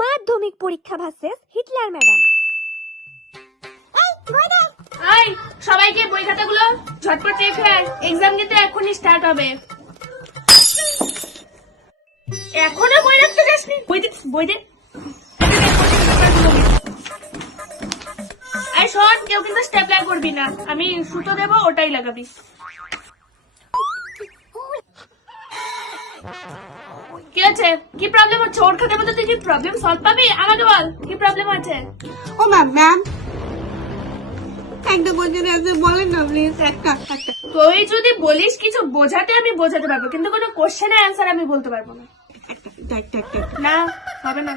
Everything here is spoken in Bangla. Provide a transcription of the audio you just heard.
মাধ্যমিক পরীক্ষা ভার্সেস হিটলার ম্যাডাম। এই সবাইকে বই খাতাগুলো ঝটপট রেখে এক্সাম দিতে এখনই স্টার্ট হবে। এখনো বই রাখতে যাসনি? বই দে। এই শোন, কেউ কিন্তু স্টেপলার করবি না, আমি সুতো দেবো, ওটাই লাগাবি। কি আছে? কি প্রবলেম হচ্ছে? ওর খাতার মধ্যে তুই কি প্রবলেম সলভ পাবি? আমাকে বল কি প্রবলেম আছে। ও ম্যাম একটা কোশ্চেন আছে, বলেন না প্লিজ। একটা তুই যদি বলিস কিছু বোঝাতে, আমি বোঝাতে পারবো, কিন্তু কোনো কোশ্চেনের অ্যান্সার আমি বলতে পারবো না। একটা না, হবে না।